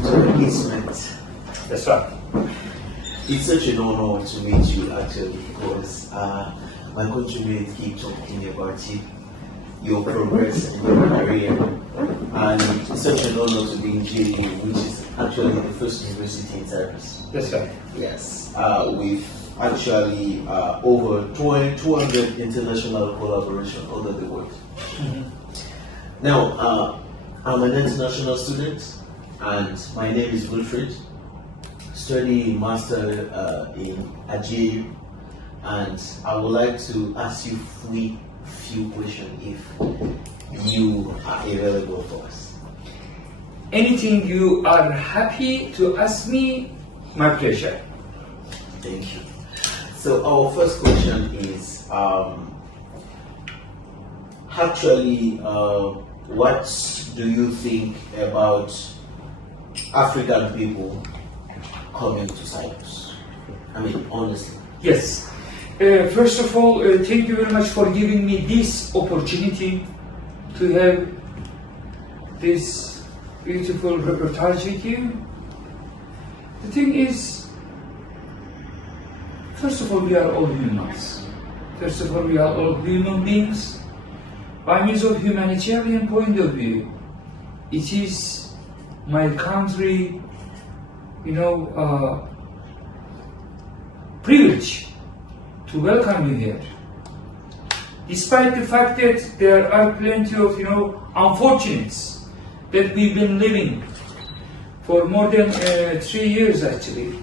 Dr. Ismet. That's right. It's such an honor to meet you actually, because my countrymates keep talking about you, your progress in your career, and it's such an honor to be in GAU, which is actually the first university in Cyprus. That's right. Yes, we've actually over 200 international collaboration all over the world. Mm-hmm. Now, I'm an international student, and my name is Wilfred. Study master at GAU, and I would like to ask you few questions if you are available for us. Anything you are happy to ask me, my pleasure. Thank you. So our first question is actually what do you think about African people coming to Cyprus? I mean, honestly. Yes. First of all, thank you very much for giving me this opportunity to have this beautiful reportage with you. The thing is, first of all, we are all humans. First of all, we are all human beings. By means of humanitarian point of view, it is my country, privilege to welcome you here. Despite the fact that there are plenty of, unfortunates that we've been living for more than 3 years actually.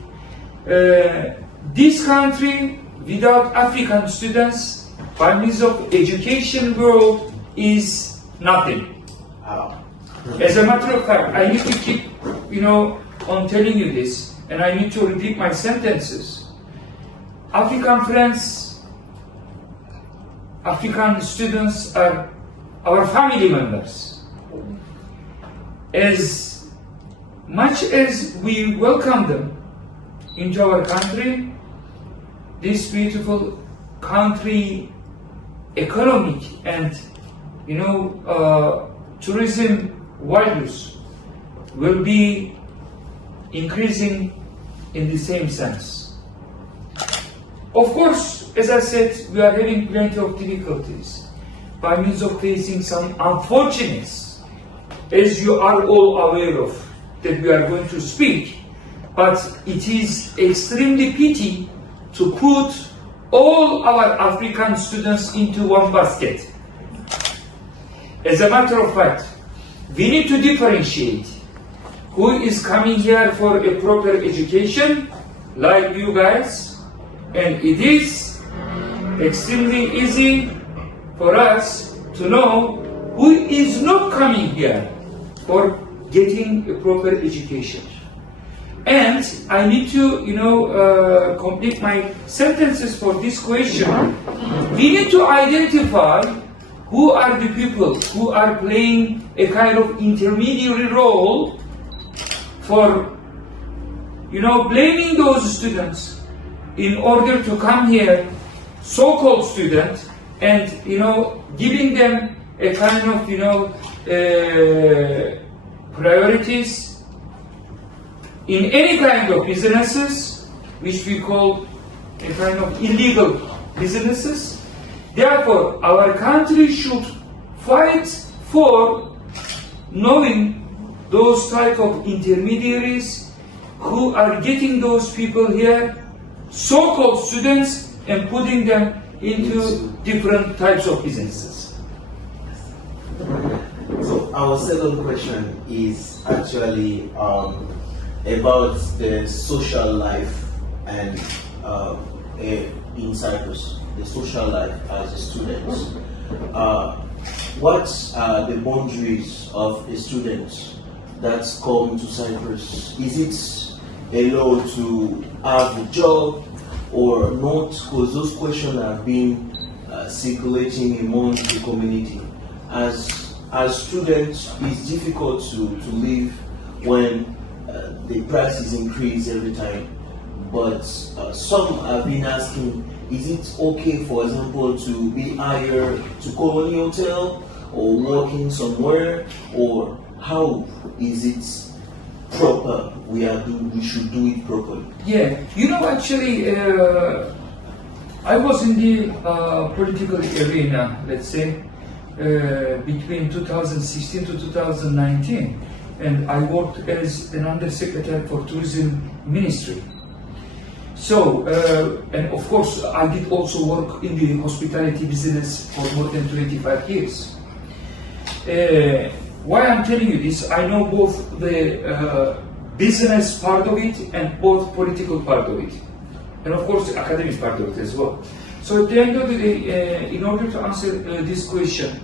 This country, without African students, by means of education world, is nothing. As a matter of fact, I need to keep, on telling you this, and I need to repeat my sentences. African friends, African students are our family members. As much as we welcome them into our country, this beautiful country, economic and tourism values will be increasing in the same sense. Of course, as I said, we are having plenty of difficulties by means of facing some unfortunates, as you are all aware of, that we are going to speak, but it is extremely pity to put all our African students into one basket. As a matter of fact, we need to differentiate who is coming here for a proper education, like you guys, and it is extremely easy for us to know who is not coming here for getting a proper education. And I need to, complete my sentences for this question. We need to identify who are the people who are playing a kind of intermediary role for, blaming those students in order to come here, so-called students, and, giving them a kind of, priorities in any kind of businesses, which we call a kind of illegal businesses. Therefore, our country should fight for knowing those type of intermediaries who are getting those people here, so-called students, and putting them into different types of businesses. So our second question is actually about the social life and in Cyprus, the social life as a student. What are the boundaries of a student that's come to Cyprus? Is it allowed to have a job or not? Because those questions have been circulating among the community. As students, it's difficult to live when the prices increase every time. But some have been asking, is it okay, for example, to be hired to Colony Hotel or working somewhere, or how is it proper proper. We should do it properly. Yeah, actually, I was in the political arena, let's say, between 2016 to 2019, and I worked as an undersecretary for tourism ministry. So, and of course, I did also work in the hospitality business for more than 25 years. Why I'm telling you this, I know both the business part of it and both political part of it. And of course, the academic part of it as well. So at the end of the day, in order to answer this question,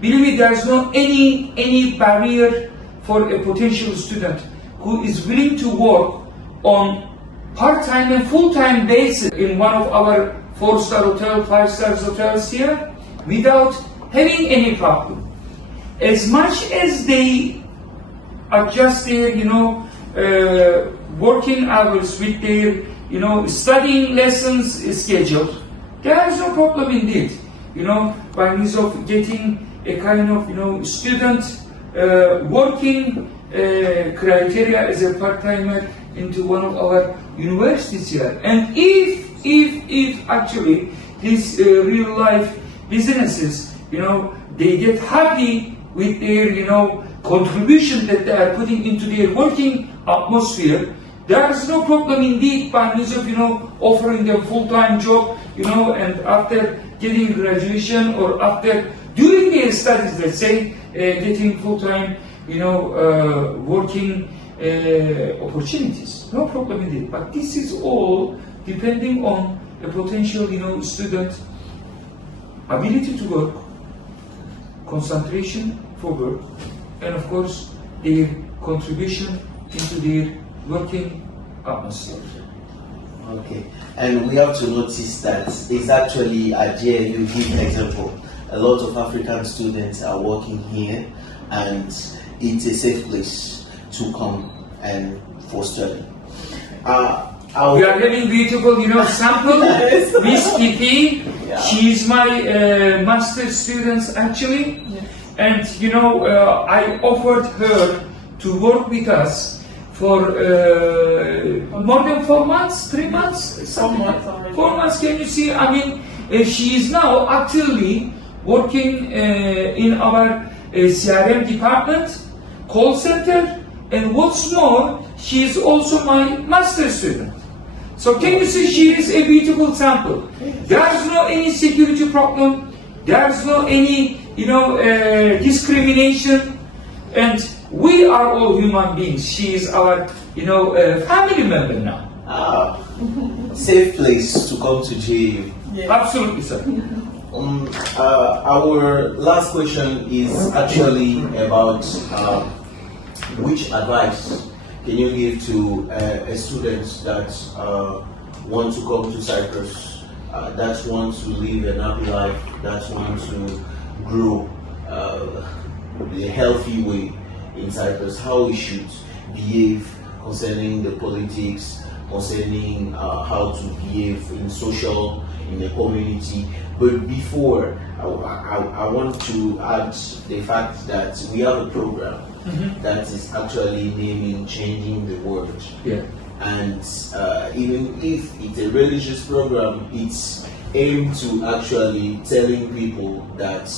believe me, there's no any barrier for a potential student who is willing to work on part-time and full-time basis in one of our 4-star hotel, 5-star hotels here, without having any problem. As much as they adjust their, working hours with their, studying lessons schedule, there is no problem indeed. By means of getting a kind of, student working criteria as a part-timer into one of our universities here. And if actually these real life businesses, they get happy with their, contribution that they are putting into their working atmosphere, there is no problem indeed by means of, offering them full-time job, and after getting graduation or after doing their studies, let's say, getting full-time, working opportunities. No problem indeed. But this is all depending on a potential, student ability to work, concentration for work, and of course their contribution into their working atmosphere. Okay, and we have to notice that it's actually at GAU, give example. A lot of African students are working here, and it's a safe place to come and for study. We are having beautiful, sample, Miss V.I.P. Yeah. She is my master student actually, and I offered her to work with us for more than 4 months, 3 months, 4 months already. 4 months. Can you see? I mean, she is now actively working in our CRM department, call center, and what's more, she is also my master student. So can you see, she is a beautiful sample. There is no any security problem. There is no any, discrimination. And we are all human beings. She is our, family member now. Safe place to come to GAU. Yes. Absolutely, sir. Our last question is actually about which advice can you give to a student that want to come to Cyprus, that want to live a happy life, that want to grow the healthy way in Cyprus, how we should behave concerning the politics, concerning how to behave in social, in the community. But before, I want to add the fact that we have a program that is actually naming Changing the World. Yeah. And even if it's a religious program, it's aimed to actually telling people that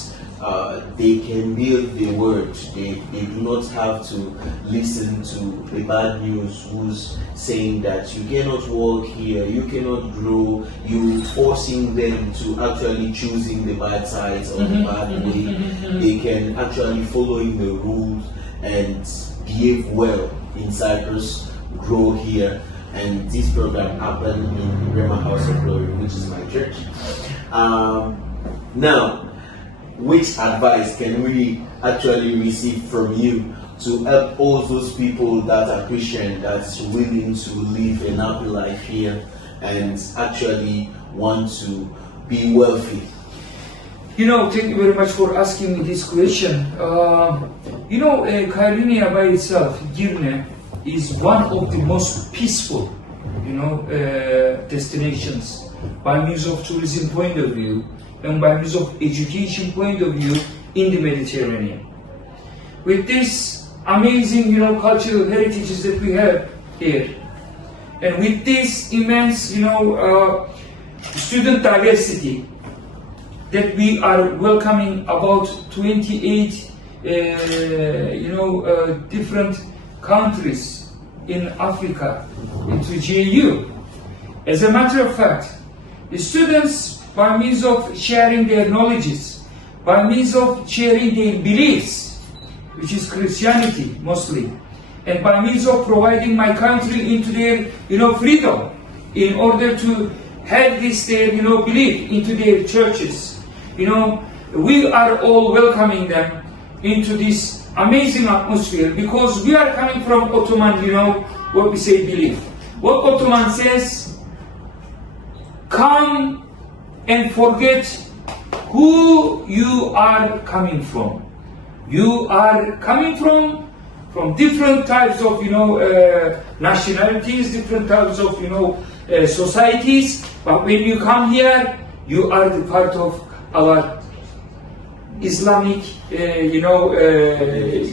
they can build the world. They do not have to listen to the bad news who's saying that you cannot work here, you cannot grow, you forcing them to actually choosing the bad sides or the bad way. They can actually following the rules and behave well in Cyprus, grow here. And this program happened in Rema House of Glory, which is my church. Now, which advice can we actually receive from you to help all those people that are Christian, that's willing to live a happy life here and actually want to be wealthy? Thank you very much for asking me this question. GIRNE by itself, GIRNE, is one of the most peaceful, destinations by means of tourism point of view and by means of education point of view in the Mediterranean. With this, amazing, cultural heritages that we have here. And with this immense, student diversity that we are welcoming about 28, different countries in Africa into GAU. As a matter of fact, the students, by means of sharing their knowledges, by means of sharing their beliefs, which is Christianity mostly, and by means of providing my country into their, freedom, in order to have this their, belief into their churches. We are all welcoming them into this amazing atmosphere, because we are coming from Ottoman, what we say, belief. What Ottoman says, come and forget who you are coming from. You are coming from different types of, nationalities, different types of, societies. But when you come here, you are the part of our Islamic,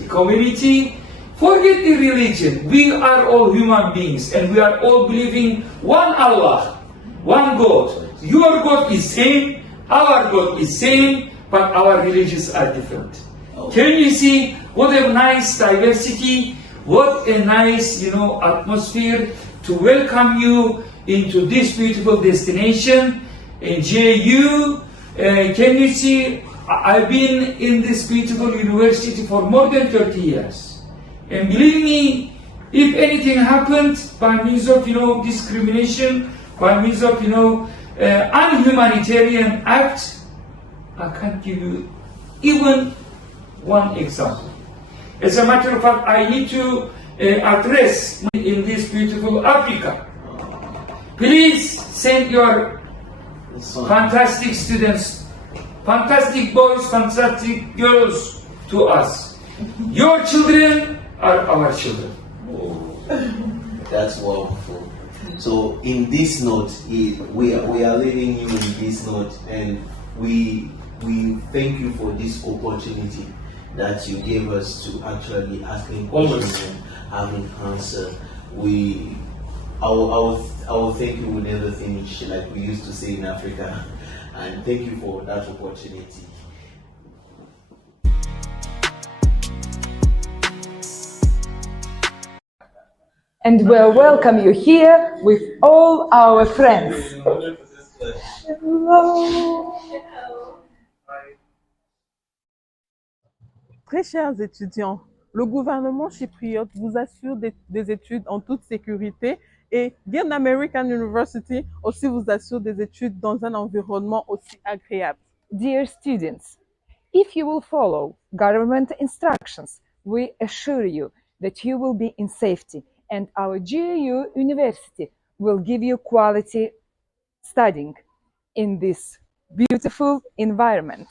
community. Forget the religion. We are all human beings, and we are all believing one Allah, one God. Your God is same, our God is same, but our religions are different. Can you see what a nice diversity, what a nice, atmosphere to welcome you into this beautiful destination in GAU. Can you see, I've been in this beautiful university for more than 30 years. And believe me, if anything happened by means of, discrimination, by means of, unhumanitarian act, I can't give you even one example. As a matter of fact, I need to address in this beautiful Africa. Please send your fantastic students, fantastic boys, fantastic girls to us. Your children are our children. Oh, that's wonderful. So in this note, we are leaving you in this note, and we thank you for this opportunity that you gave us to actually asking questions and having answer. Our thank you will never finish, like we used to say in Africa, and thank you for that opportunity. And we'll welcome you here with all our friends. Hello. Très chers étudiants, le gouvernement chypriote vous assure des études en toute sécurité, et GIRNE American University aussi vous assure des études dans un environnement aussi agréable. Dear students, if you will follow government instructions, we assure you that you will be in safety, and our GAU University will give you quality studying in this beautiful environment.